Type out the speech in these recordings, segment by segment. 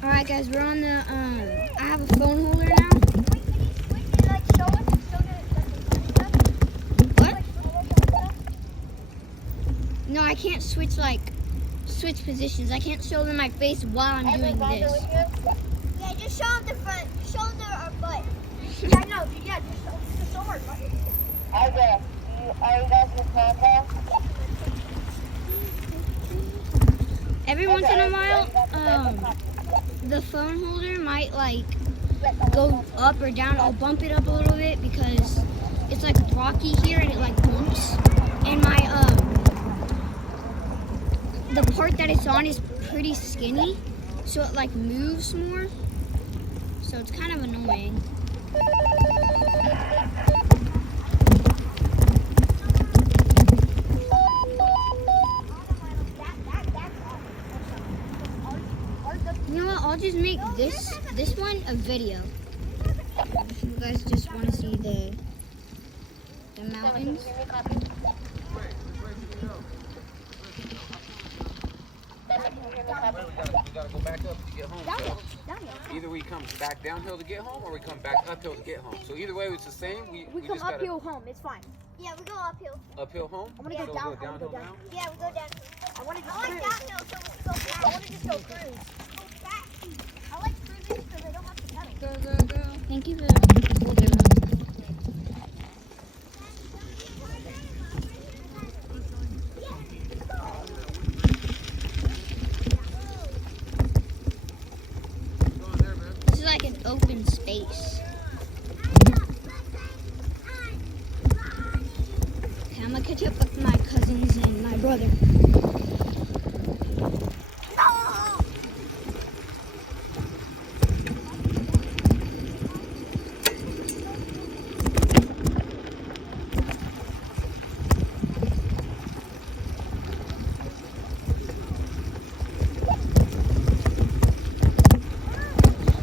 Alright guys, we're on the, I have a phone holder now. What? No, I can't switch positions. I can't show them my face while I'm doing this. Yeah, just show them the front, shoulder or butt. Yeah, no, yeah, just show our butt. Okay, are you guys in contact? Every once in a while, the phone holder might like go up or down. I'll bump it up a little bit because it's like rocky here and it like bumps. And my the part that it's on is pretty skinny, so it like moves more. So it's kind of annoying. You know what? I'll just make this one a video. If you guys just want to see the mountains. We gotta go back up to get home. So either we come back downhill to get home, or we come back uphill to get home. So either way, it's the same. We We come just uphill home, it's fine. Yeah, we go uphill. uphill home. I want to So go we'll down. downhill now. Yeah, we go down. I want to just I like cruise. downhill, so we go fast. I want to just go cruise. Go fast. I like cruising because I don't have to pedal. Go, go, go. Thank you for the This is like an open space. Okay, I'm gonna catch up with my cousins and my brother.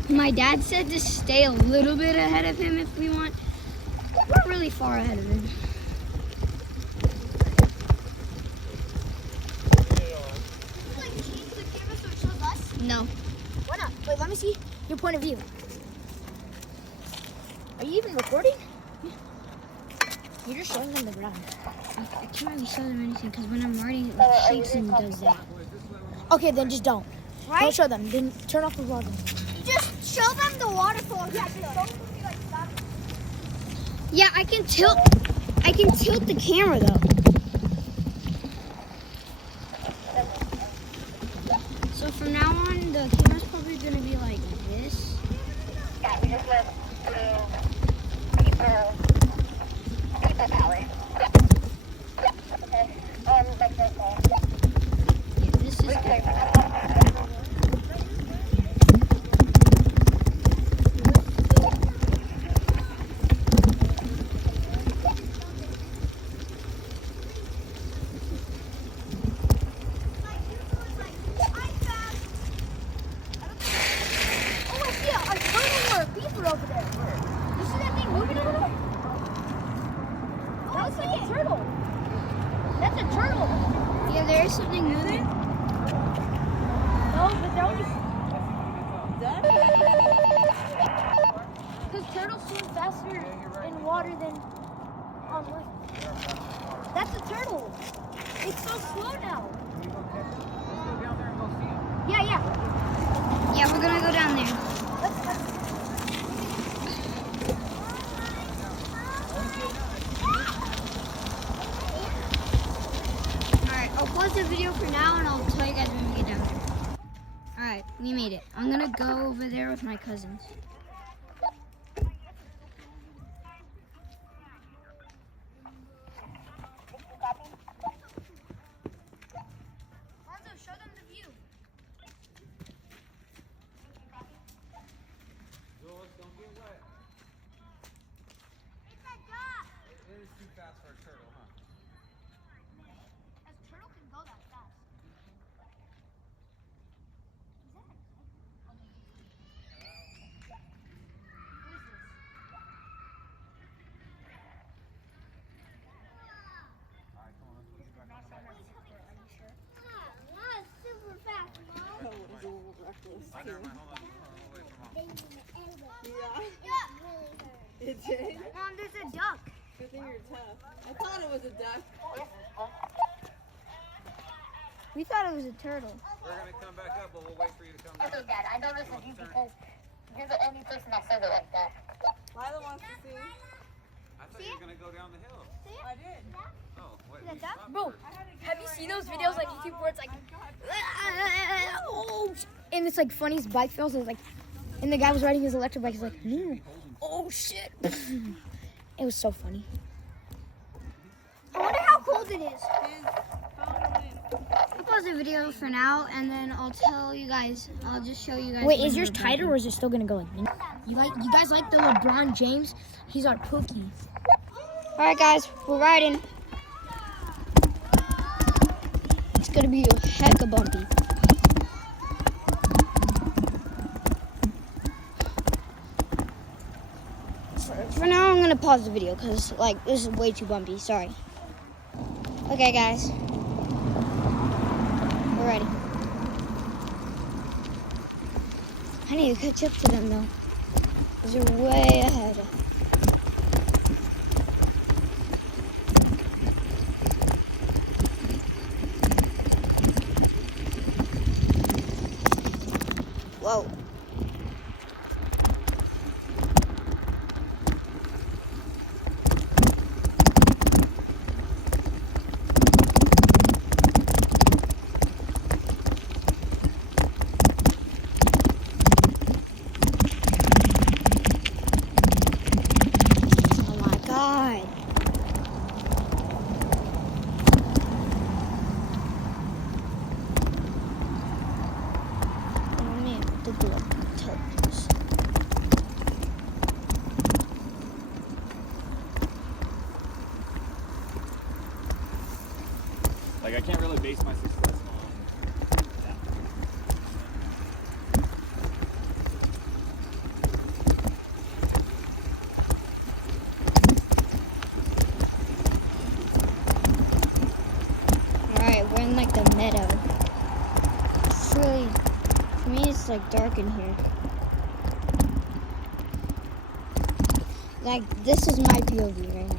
My dad said to stay a little bit ahead of him if we want. Not really far ahead of him. Like change the camera so it shows us. No. Why not? Wait, let me see your point of view. Are you even recording? You're just showing them the ground. I can't really show them anything because when I'm riding, it like shakes and does that. Okay, then just don't. Right? Don't show them. Then turn off the vlog. You just show them the waterfall. Yeah, just show them like stop. Yeah, I can tilt the camera though. So from now on, the camera's probably gonna be like this. Yeah, we just let people power. Okay. Like this. Yeah, this is good. Oh, I see a turtle or a beaver over there. You see that thing moving over there? That looks like a turtle. That's a turtle. Yeah, there is something moving. No, but they're only... Because turtles swim faster in water than on land. That's a turtle. It's so slow now. Yeah, yeah. Yeah, we're gonna go down there. Let's Alright, I'll pause the video for now and I'll tell you guys when we get down there. Alright, we made it. I'm gonna go over there with my cousins. Lonzo, show them the view. Don't get wet. It's a duck. It is too fast for a turtle, huh? A turtle can go that fast. Is that a kite? I never mind. Hold on. Wait for Mom. Yeah. It did? Mom, there's a duck. Good thing you're tough. I thought it was a duck. We thought it was a turtle. We're gonna come back up, but we'll wait for you to come back. Okay, Dad, I know this is you because you're the only person that said it like that. Lila wants to see. I thought you were gonna go down the hill. I did. Oh, wait. Is that duck? stopped Bro, first. have you seen those videos on YouTube where it's like, oh, and it's like Funny's bike fails, and it's like, and the guy was riding his electric bike, he's like, no, oh shit. It was so funny. I wonder how cold it is. His phone went. I'll pause the video for now, and then I'll tell you guys. I'll just show you guys. Wait, when is yours we're tighter ready. or is it still gonna go like? You guys like the LeBron James? He's our Pookie. All right, guys, we're riding. It's gonna be a heck of bumpy. For now, I'm gonna pause the video because like this is way too bumpy. Sorry. Okay, guys, we're ready. I need to catch up to them though, because they're way ahead. Whoa. Oh my God. Oh man, the blood toes. Like I can't really base my success on that. Alright, we're in like the meadow. It's really, for me, it's like dark in here. Like, this is my POV right now.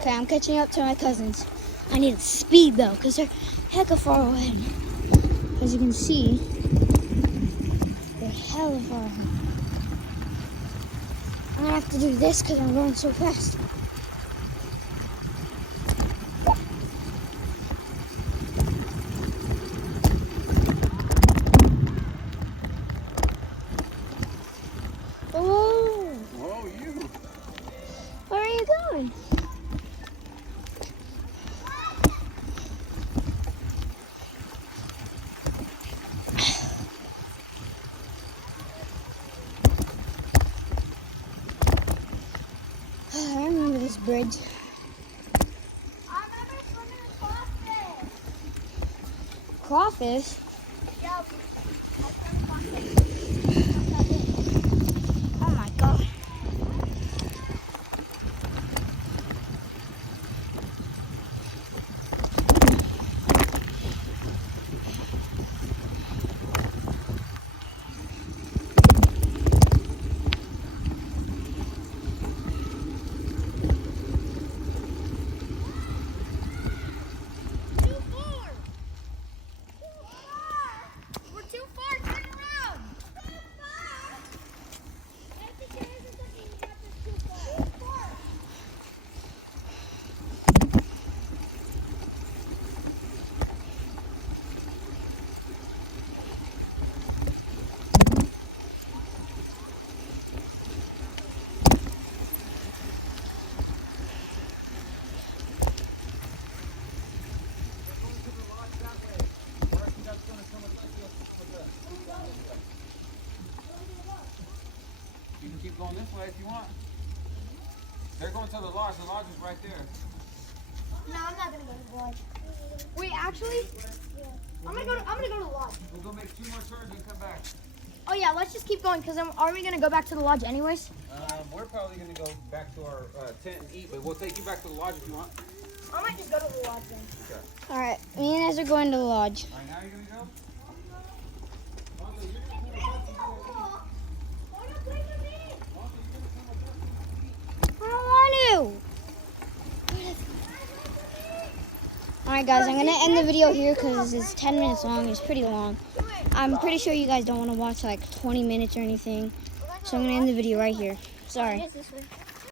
Okay, I'm catching up to my cousins. I need speed though, because they're hecka far away. As you can see, they're hella far ahead. I'm gonna have to do this because I'm going so fast. Oh, Whoa, you! where are you going? I remember this bridge. I remember swimming in crawfish. Crawfish? Yeah, I swam in crawfish. Oh my God. Too far. We're too far. Turn around. Too far. I think there isn't something that is too far. Too far. You can keep going this way if you want. They're going to the lodge. The lodge is right there. No, I'm not gonna go to the lodge. Wait, actually, I'm gonna go to the lodge. We'll go make 2 more turns and come back. Oh yeah, let's just keep going, because are we gonna go back to the lodge anyways? We're probably gonna go back to our tent and eat, but we'll take you back to the lodge if you want. I might just go to the lodge then. All right, me and Ez are going to the lodge. All right, now you're gonna go? I don't want to. All right, guys, I'm gonna end the video here because it's 10 minutes long. It's pretty long. I'm pretty sure you guys don't want to watch like 20 minutes or anything, so I'm gonna end the video right here. Sorry. Yes, this way.